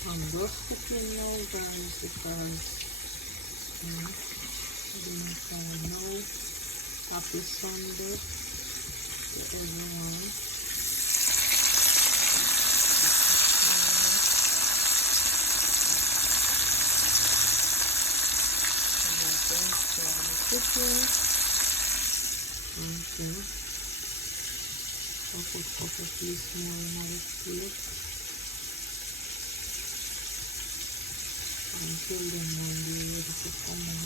I'm just cooking now, guys, because I didn't know. Happy Sunday to everyone. Cooking. Okay. I'll put up a piece more in my plate until the man be ready to come in.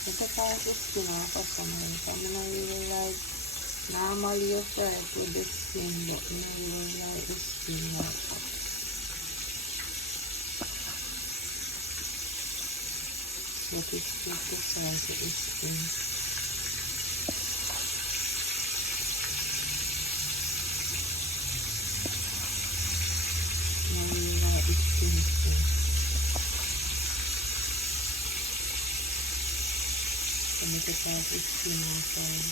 But the part is skin off of some else. I'm not really like, normally you fry it with the skin, but I don't really like the skin like that. But it's good to fry with the skin. Make it out with skin outside.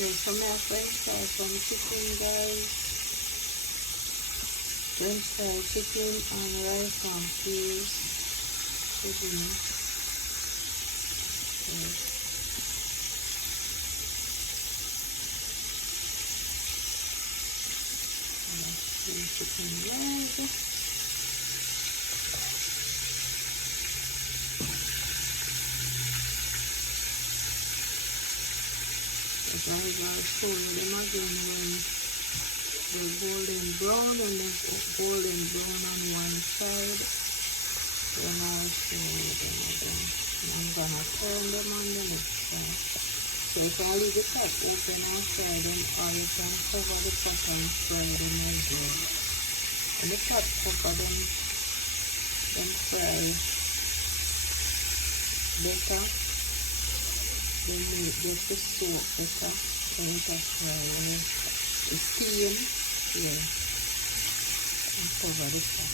So my french fry some chicken, guys. French fry chicken and rice and peas. Chicken leg. As long as I show them again when they're golden brown and there's golden brown on one side, then I'll show them again. And I'm gonna turn them on the next side. So if I leave the top open and fry them, or you can cover the top and fry them as well. And the top cover them fry better. They make just the soak better. Then it will fry when the steam here and cover the top.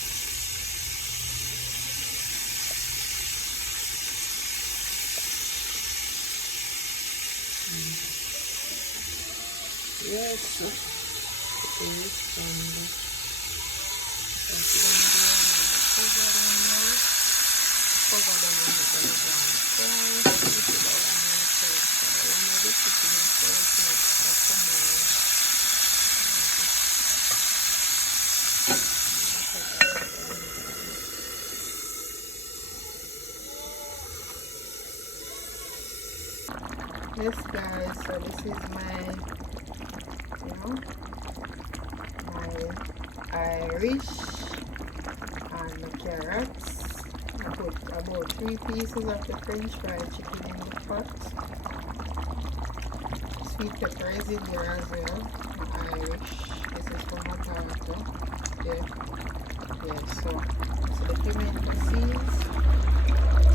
Yes, so yes, guys, so this is my, my Irish and the carrots. I put about 3 pieces of the French fried chicken in the pot. Sweet pepper is in here as well. Irish. This is from my daughter. Yeah. So the pimento seeds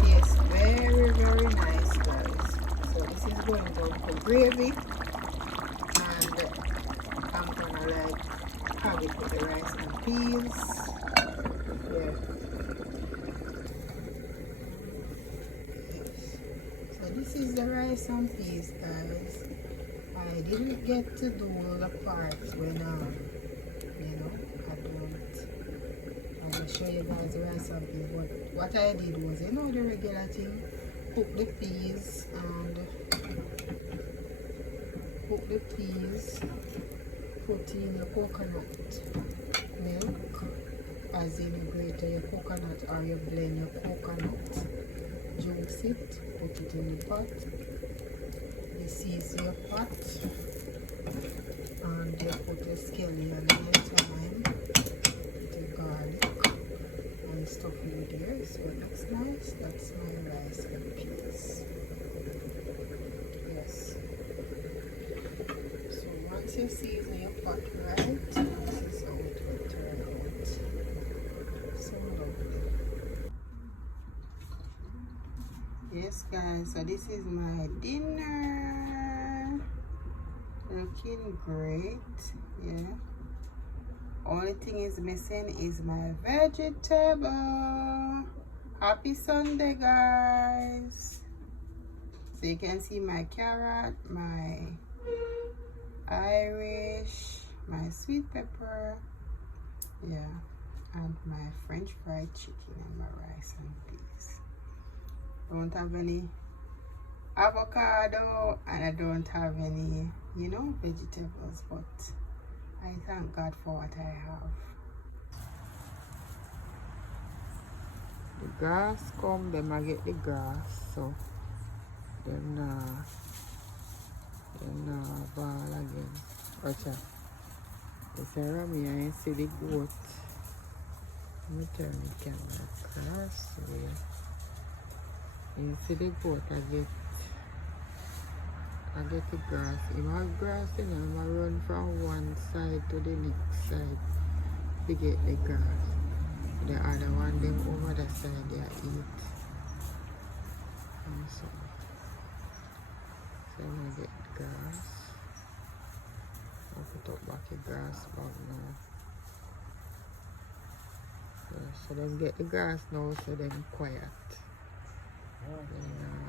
taste very, very nice, guys. So this is going down for gravy, and I'm gonna have it with the rice and peas. Yeah. Yes. So this is the rice and peas, guys. I didn't get to do all the parts when I will show you guys the rice and peas. But what I did was, the regular thing, cook the peas, put in your coconut milk, as in you grate your coconut or you blend your coconut, juice it, put it in the pot, you season your pot, and you put the scallion and the thyme, the garlic, and stuff in there. So that's nice. That's my rice and peas. Yes. So once you season your pot right, this is how it will turn out. So lovely. Yes, guys, so this is my dinner. Looking great. Yeah. Only thing is missing is my vegetable. Happy Sunday, guys. So you can see my carrot, my Irish, my sweet pepper, yeah, and my French fried chicken and my rice and peas. Don't have any avocado and I don't have any, you know, vegetables, but I thank God for what I have. The grass come, them I get the grass, so then ball again. Watch out. It's around me, I see the goat. Let me turn the camera across here. You see the goat, I get the grass. In my grass, you know, I run from one side to the next side to get the grass. The other one, them over the side, they eat. And so I get the grass. I'll put up back the grass back now. Yeah, so them get the grass now, so them quiet. Then,